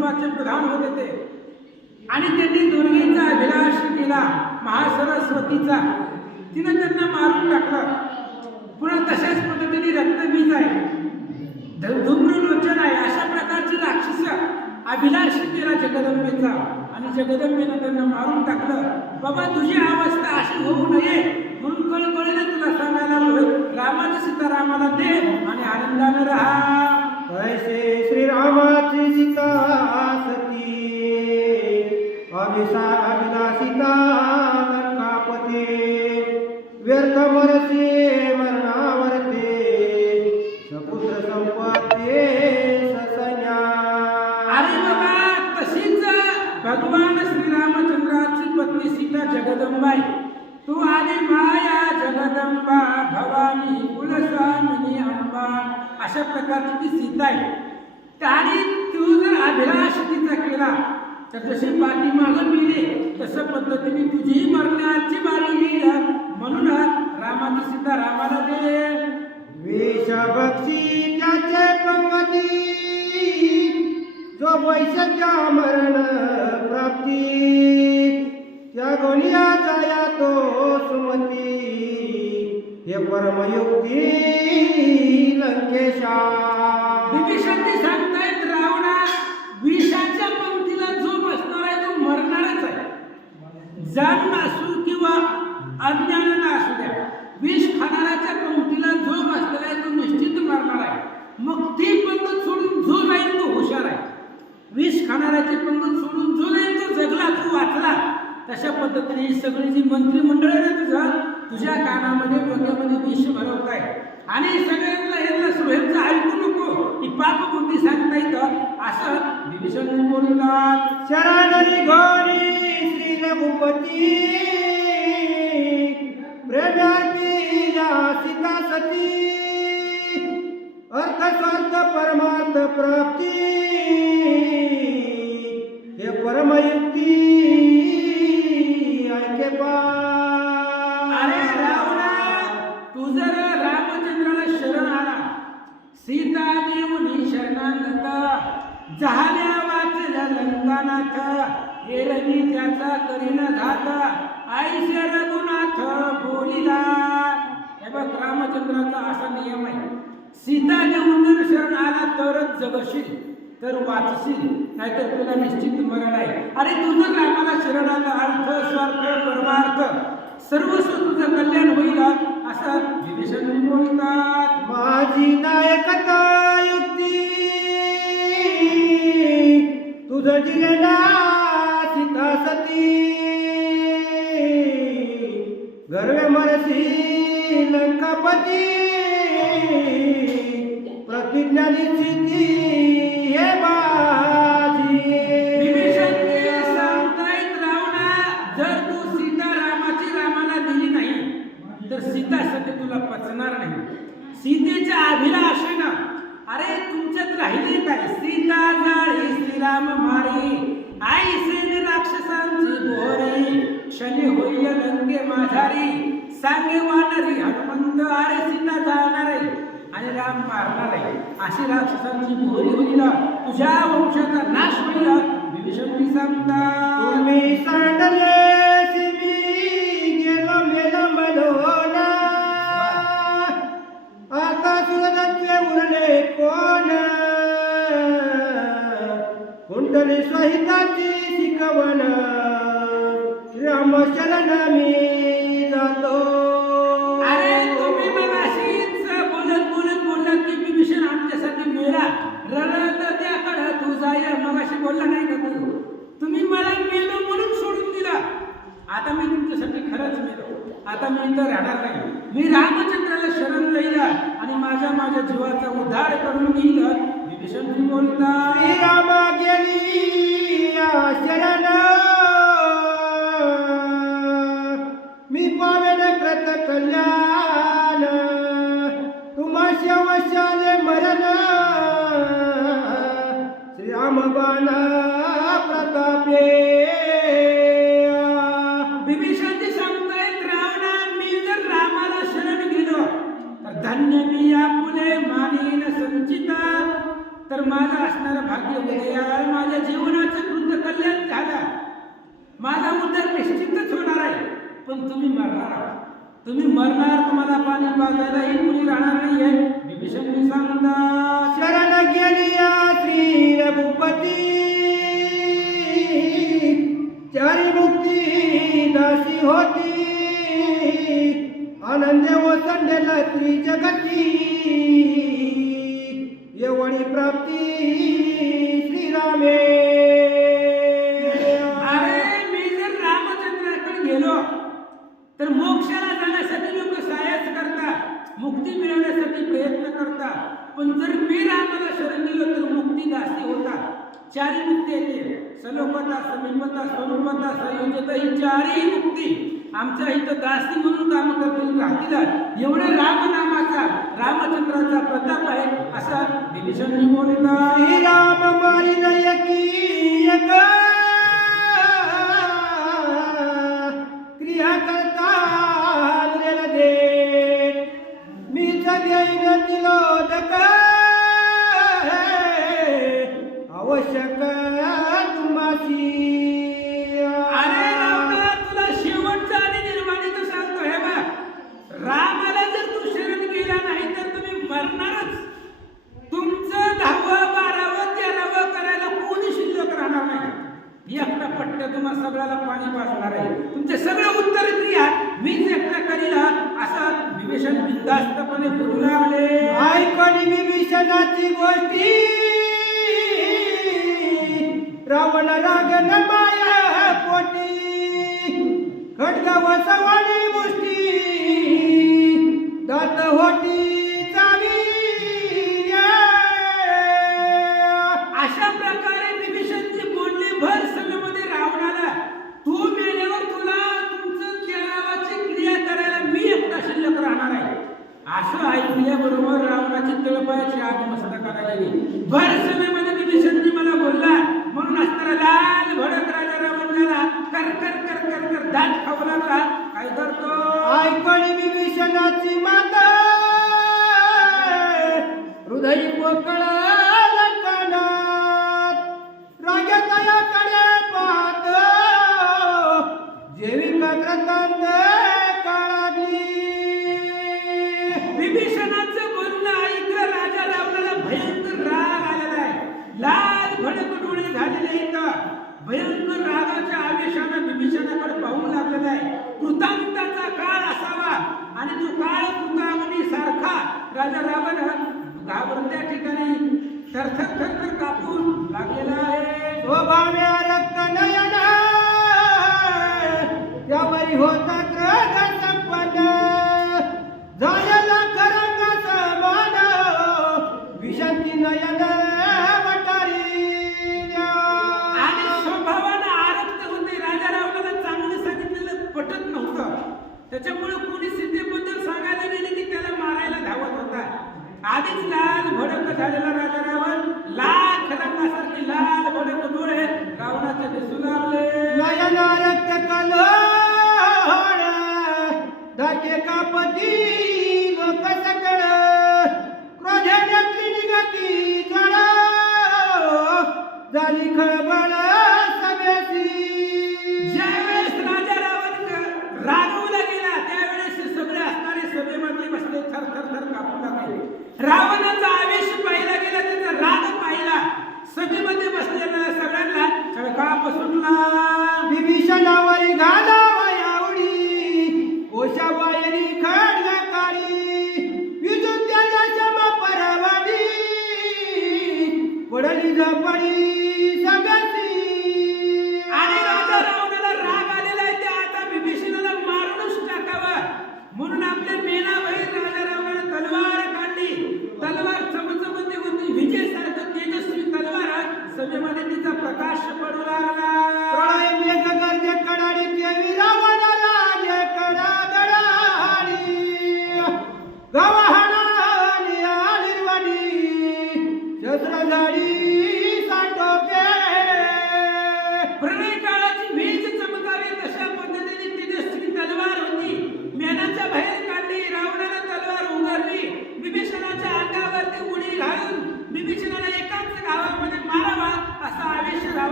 कुटुंबाचे आणि प्रधान होते. ते आणि त्यांनी दुर्गेचा अभिलाष केला महासरस्वतीचा. तिनं त्यांना मारून टाकलं. पुन्हा तशाच पद्धतीने रक्तबीज आहे धूम्रलोचन आहे अशा प्रकारची राक्षस अभिलाष केला जगदंबेचा. आणि जगदंबेनं त्यांना मारून टाकलं. बाबा तुझी अवस्था अशी होऊ नये म्हणून कळकळीनं तुला सांगायला रामाचं सीतारामाला दे आणि आनंदानं राहा. कैसे श्रीरामाची सीता सती. अभिसा अभिलाषिता लंकापते व्यर्थ मरसे मरणावरते. सपुत्र संपत्ते ससन्या. अरे बाबा तशीच भगवान श्रीरामचंद्राची पत्नी सीता जगदंबाई. तू आली माया जगदंबा भवानी कुलस्वामिनी अंबा अशा प्रकारची ती सीता आहे. आणि तू जर अभिलाष तिचा केला तर जशी पाठीमागं मिळे तसं पद्धतीने तुझी मरण्याची बारी येईल. म्हणून रामाची सीता रामाला दे. विषभक्षी त्याचे पंगती जो वैशाच्या मरण प्राप्ती. त्या गोनिया जाया तो सुमती हे परमयुक्ती लंकेशा जाण असू किंवा अज्ञानानं असू द्या. विष खाणाऱ्याच्या पंक्तीला जो बसलेला आहे तो निश्चित मरणार आहे. मग ती पंगत सोडून जो जाईल तो हुशार आहे. विष खाणाऱ्याची पंगत सोडून जो जाईल तो जगला तो वाचला. तशा पद्धतीने ही सगळी जी मंत्रिमंडळ आहे ना तुझं तुझ्या कानामध्ये डोक्यामध्ये विष भरवत आहे. आणि सगळ्यांना यांना सुहेबचं ऐकू नको. ही पाप बुद्धी सांगता येतं. असं विभीषण बोलतात. शरणरी घोरी श्री प्रेमार्थी या सीता सती अर्थ स्वार्थ परमार्थ प्राप्ती हे परमयुक्ती ऐके अरे रावणा तू जर रामचंद्राला शरण आला सीता देवनी शरणागत झाल्या वाचल्या लंकानाथ एरवी त्याचा करीन घात आईशे रघुनाथ बोलिला. हे बघ रामचंद्राचा असा नियम आहे. सीता देऊन जर शरण आला तरच जगशील तर वाचशील नाहीतर तुला निश्चित मरण आहे. अरे तुझं रामाला शरण आला अर्थ स्वार्थ परमार्थ सर्वस्व तुझं कल्याण होईल असं विभीषण बोलतात. माझी नायकता युक्ती तुझं जिरेना सीता सती गर्वे मरसी लंकापती. प्रतिज्ञा निश्चिती हे माझी विभीषण सांगतायत रावणा जर तू सीता रामाची रामाला दिली नाही तर सीता सत्य तुला पचणार नाही. सीतेच्या अभिलाषेनं अरे तुमच्यात राहिली काय सीता जाळी श्रीराम मारी. आई सेन राक्षसांची बोरी क्षणी होईल लंके माझारी सांगे वानरी हनुमंत आरे सीता जाणार आहे आणि राम मारणार. आहे अशी राक्षसांची मोहरी होईल. तुझ्या वंशाचा नाश होईल. विभीषण ती माझ्या जीवाचा उद्धार करून घेईल विभीषण बोलतात मुले मानेन पुढे संचिता. तर माझं असणारं भाग्य उदया माझ्या जीवनाचं कृत कल्याण झाला. माझा उद्धार निश्चितच होणार आहे. पण तुम्ही मरणार आहात. तुम्ही मरणार तुम्हाला पाणी पाजायलाही कुणी राहणार नाहीये. विभीषण मी सांगता शरण गेली श्री रघुपती. चारी मुक्ती दासी होती. आनंद वसंडेला त्री जगती. एवढी प्राप्ती श्रीरामे. अरे मी जर रामचंद्राकडे गेलो तर मोक्षाला जाण्यासाठी लोक सायस करतात मुक्ती मिळवण्यासाठी प्रयत्न करतात. पण जर मी रामाला शरण गेलो तर मुक्ती दासी होतात. चारी मुक्ती येते. सलोकता समीपता स्वरूपता संयोजता ही चारही मुक्ती. आमच्या इथं दासी म्हणून काम करतो. राहतील एवढे रामनामाचा रामचंद्राचा प्रताप आहे असा विभीषण बोलतात. श्रीराम मारिल खडगा वसवाणी मुष्टी. दात होटी चावी अशा प्रकारे विभीषणजी बोलली भर सभेमध्ये रावणाला तू मेल्यावर तुला तुमचं देवाची क्रिया करायला मी एकटा शिल्लक राहणार आहे. असं ऐकल्याबरोबर रावणाची तळपायाची आग मस्तकाला गेली भर सभेमध्ये विभीषणजी मला बोलला म्हणून असताना लाल भडक दात खाऊ तो त्याच्यामुळे कोणी सिद्धीबद्दल सांगायला गेले की त्याला मारायला धावत होता. आधीच लाल भडक झालेला राजा रावण लाख रंगासारखी लाल भडक डोळे रावणाचे दिसू लागले. नयन कलोड धाके कापती लोक सकळ क्रोधाने निगती झाली खळबळ.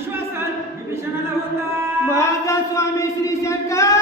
विश्वासात विभीषणाला होता. माझा स्वामी श्री शंकर.